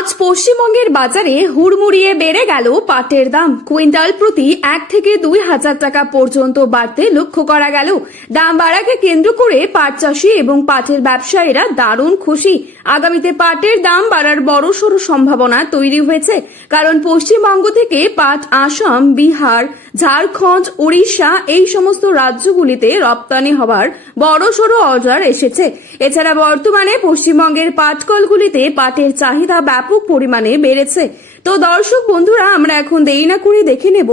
আজ পশ্চিমবঙ্গের বাজারে হুড়মুড়িয়ে বেড়ে গেল পাটের দাম। কুইন্টাল প্রতি 1 থেকে 2,000 টাকা পর্যন্ত বাড়তে লক্ষ্য করা গেল। দাম বাড়াকে কেন্দ্র করে পাট চাষী এবং পাটের ব্যবসায়ীরা দারুণ খুশি। আগামীতে পাটের দাম বাড়ার বড়সড় সম্ভাবনা তৈরি হয়েছে, কারণ পশ্চিমবঙ্গ থেকে পাট আসাম, বিহার, ঝাড়খণ্ড, উড়িষ্যা এই সমস্ত রাজ্যগুলিতে রপ্তানি হওয়ার বড়সড় অর্ডার এসেছে। এছাড়া বর্তমানে পশ্চিমবঙ্গের পাটকলগুলিতে পাটের চাহিদা ব্যাপক পরিমাণে বেড়েছে। তো দর্শক বন্ধুরা, আমরা এখন দেরি না করে দেখে নেব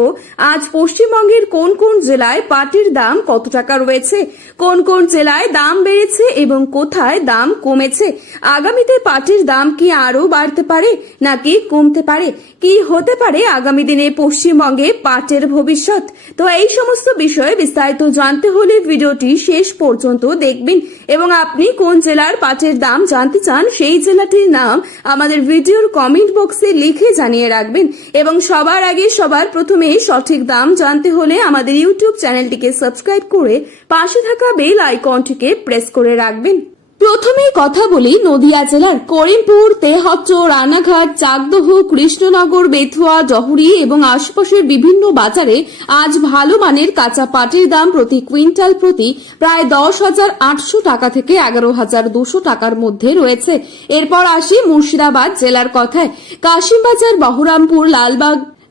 আজ পশ্চিমবঙ্গের কোন কোন জেলায় পাটের দাম কত টাকা রয়েছে, কোন কোন জেলায় দাম বেড়েছে এবং কোথায় দাম কমেছে। আগামীতে পাটের দাম কি আরো বাড়তে পারে নাকি কমতে পারে, কি হতে পারে আগামী দিনে পশ্চিমবঙ্গে পাটের ভবিষ্যৎ। তো এই সমস্ত বিষয়ে বিস্তারিত জানতে হলে ভিডিওটি শেষ পর্যন্ত দেখবেন এবং আপনি কোন জেলার পাটের দাম জানতে চান সেই জেলাটির নাম আমাদের ভিডিওর কমেন্ট বক্সে লিখে জানিয়ে রাখবেন। এবং সবার আগে সবার প্রথমে সঠিক দাম জানতে হলে আমাদের ইউটিউব চ্যানেলটিকে সাবস্ক্রাইব করে পাশে থাকা বেল আইকনটিকে প্রেস করে রাখবেন। প্রথমেই কথা বলি নদিয়া জেলার করিমপুর, তেহট্ট, রানাঘাট, চাকদহ, কৃষ্ণনগর, বেথুয়া, ডহুরি এবং আশপাশের বিভিন্ন বাজারে আজ ভালো মানের কাঁচা পাটের দাম প্রতি কুইন্টাল প্রতি প্রায় 10,800 টাকা থেকে 11,200 টাকার মধ্যে রয়েছে। এরপর আসি মুর্শিদাবাদ জেলার কথায়। কাশিমবাজার, বহরমপুর,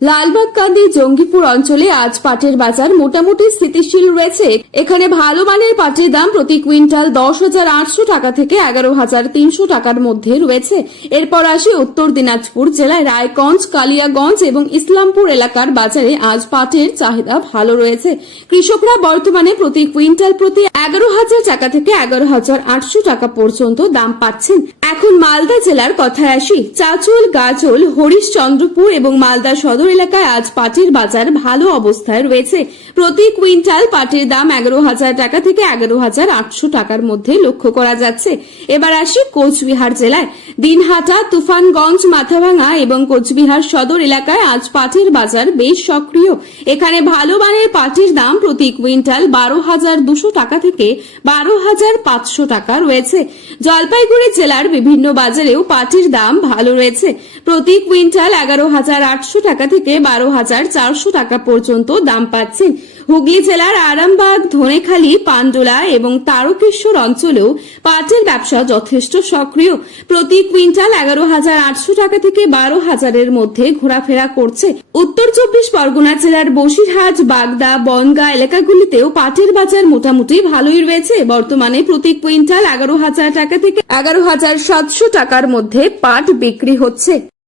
লালবাগকান্দি, জঙ্গিপুর অঞ্চলে আজ পাটের বাজার মোটামুটি স্থিতিশীল রয়েছে। এখানে ভালো মানের পাটের দাম প্রতি কুইন্টাল 10,800 টাকা থেকে 11,300 টাকার মধ্যে রয়েছে। এরপর আসি উত্তর দিনাজপুর জেলায় রায়গঞ্জ, কালিয়াগঞ্জ এবং ইসলামপুর এলাকার বাজারে আজ পাটের চাহিদা ভালো রয়েছে। কৃষকরা বর্তমানে প্রতি কুইন্টাল প্রতি 11,000 টাকা থেকে 11,800 টাকা পর্যন্ত দাম পাচ্ছেন। এখন মালদা জেলার কথায় আসি। চাঁচল, গাজল, হরিশচন্দ্রপুর এবং মালদা সদর এলাকায় আজ পাটের বাজার ভালো অবস্থায় রয়েছে। প্রতি কুইন্টাল পাটের দাম 11,000 টাকা থেকে 11,800 টাকার মধ্যে লক্ষ্য করা যাচ্ছে। এবার আসি কোচবিহার জেলায়। দিনহাটা, তুফানগঞ্জ, মাথাভাঙা এবং কোচবিহার সদর এলাকায় আজ পাটের বাজার বেশ সক্রিয়। এখানে ভালো মানের পাটের দাম প্রতি কুইন্টাল 12,200 টাকা থেকে 12,500 টাকা রয়েছে। জলপাইগুড়ি জেলার বিভিন্ন বাজারেও পাটের দাম ভালো রয়েছে। প্রতি কুইন্টাল 11,800 টাকা থেকে 12,400 টাকা পর্যন্ত দাম পাচ্ছেন। হুগলি জেলার আরামবাগ, ধনেখালি, পান্ডোলা এবং তারকেশ্বর অঞ্চলেও পাটের ব্যবসা যথেষ্ট সক্রিয়। প্রতি কুইন্টাল 11,800 টাকা থেকে 12,000-এর মধ্যে ঘোরাফেরা করছে। উত্তর 24 পরগনা জেলার বসিরহাট, বাগদা, বনগাঁ এলাকাগুলিতেও পাটের বাজার মোটামুটি ভালোই রয়েছে। বর্তমানে প্রতি কুইন্টাল 11,000 টাকা থেকে 11,700 টাকার মধ্যে পাট বিক্রি হচ্ছে।